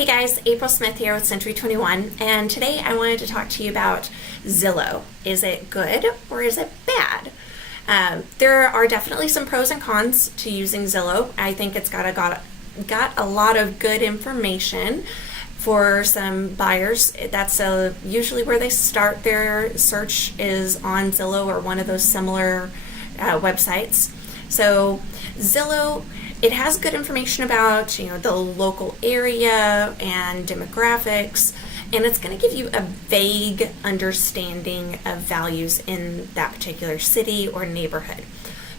Hey guys, April Smith here with Century 21, and today I wanted to talk to you about Zillow. Is it good or is it bad? There are definitely some pros and cons to using Zillow. I think it's got a lot of good information for some buyers. That's usually where they start their search, is on Zillow or one of those similar websites. So Zillow, it has good information about the local area and demographics, and it's going to give you a vague understanding of values in that particular city or neighborhood.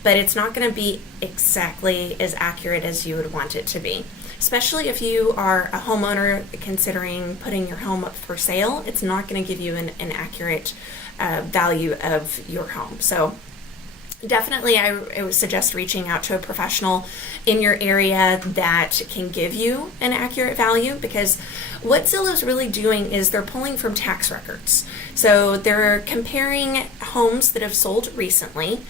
But it's not going to be exactly as accurate as you would want it to be. Especially if you are a homeowner considering putting your home up for sale, it's not going to give you an accurate value of your home. So definitely, I would suggest reaching out to a professional in your area that can give you an accurate value, because what Zillow's really doing is they're pulling from tax records. So they're comparing homes that have sold recently,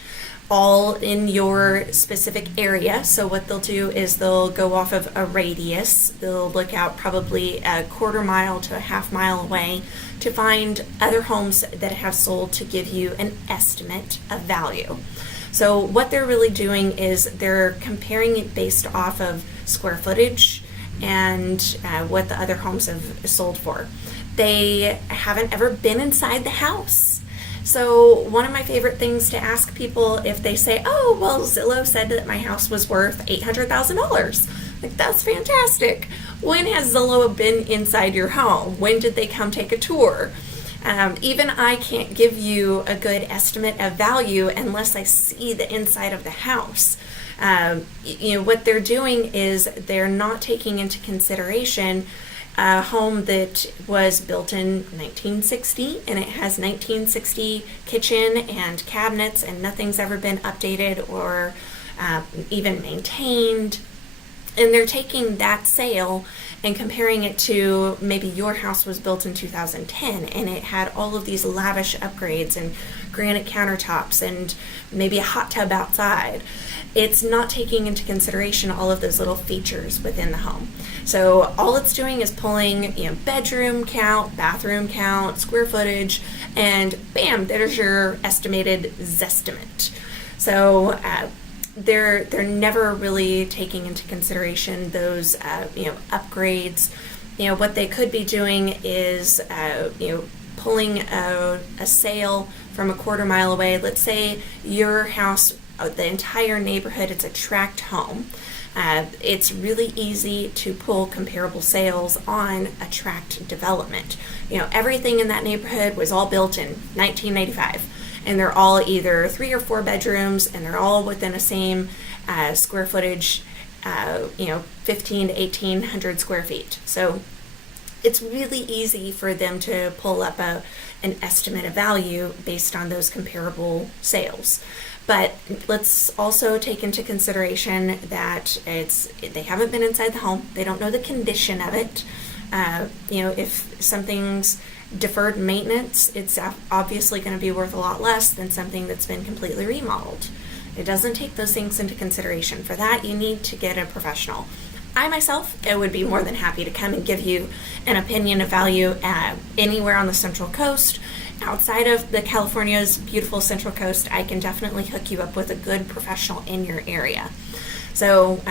all in your specific area. So what they'll do is they'll go off of a radius. They'll look out probably a quarter mile to a half mile away to find other homes that have sold to give you an estimate of value. So what they're really doing is they're comparing it based off of square footage and what the other homes have sold for. They haven't ever been inside the house. So one of my favorite things to ask people, if they say, oh, well, Zillow said that my house was worth $800,000. Like, that's fantastic. When has Zillow been inside your home? When did they come take a tour? Even I can't give you a good estimate of value unless I see the inside of the house. What they're doing is they're not taking into consideration a home that was built in 1960 and it has 1960 kitchen and cabinets and nothing's ever been updated or even maintained. And they're taking that sale and comparing it to maybe your house was built in 2010 and it had all of these lavish upgrades and granite countertops and maybe a hot tub outside. It's not taking into consideration all of those little features within the home. So all it's doing is pulling bedroom count, bathroom count, square footage, and bam, there's your estimated Zestimate. So they're never really taking into consideration those upgrades. What they could be doing is pulling a sale from a quarter mile away. Let's say your house, the entire neighborhood, it's a tract home. It's really easy to pull comparable sales on a tract development. Everything in that neighborhood was all built in 1995. And they're all either 3 or 4 bedrooms, and they're all within the same square footage, 15 to 1800 square feet. So it's really easy for them to pull up an estimate of value based on those comparable sales. But let's also take into consideration that they haven't been inside the home. They don't know the condition of it. If something's deferred maintenance, it's obviously going to be worth a lot less than something that's been completely remodeled. It doesn't take those things into consideration. For that, you need to get a professional. I myself would be more than happy to come and give you an opinion of value anywhere on the Central Coast. Outside of the California's beautiful Central Coast, I can definitely hook you up with a good professional in your area. So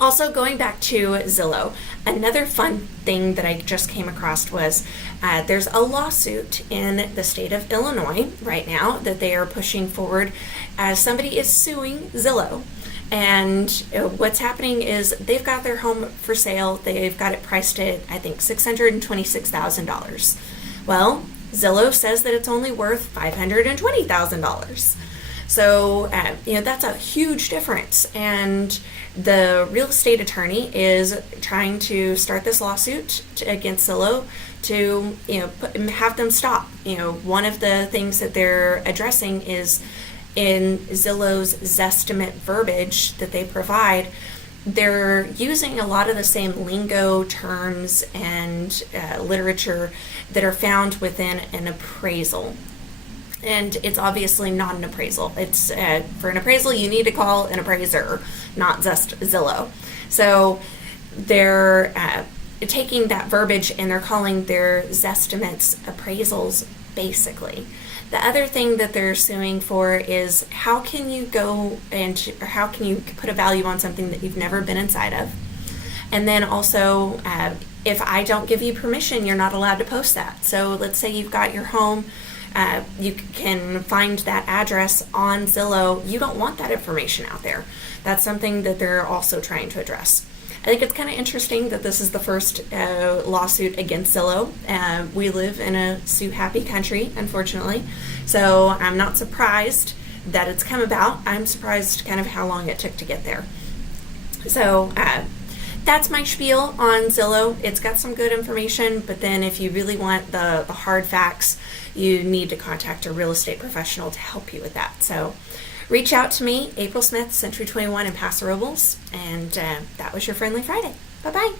also, going back to Zillow, another fun thing that I just came across was there's a lawsuit in the state of Illinois right now that they are pushing forward. Somebody is suing Zillow. And what's happening is they've got their home for sale. They've got it priced at, I think, $626,000. Well, Zillow says that it's only worth $520,000. So, that's a huge difference. And the real estate attorney is trying to start this lawsuit against Zillow to, have them stop. One of the things that they're addressing is in Zillow's Zestimate verbiage that they provide, they're using a lot of the same lingo, terms, and literature that are found within an appraisal. And it's obviously not an appraisal. It's for an appraisal, you need to call an appraiser, not just Zillow. So they're taking that verbiage and they're calling their Zestimates appraisals, basically. The other thing that they're suing for is how can you how can you put a value on something that you've never been inside of? And then also, if I don't give you permission, you're not allowed to post that. So let's say you've got your home, you can find that address on Zillow. You don't want that information out there. That's something that they're also trying to address. I think it's kind of interesting that this is the first lawsuit against Zillow. We live in a sue-happy country, unfortunately, so I'm not surprised that it's come about. I'm surprised kind of how long it took to get there. So that's my spiel on Zillow. It's got some good information, but then if you really want the hard facts, you need to contact a real estate professional to help you with that. So reach out to me, April Smith, Century 21 in Paso Robles, and that was your Friendly Friday. Bye-bye.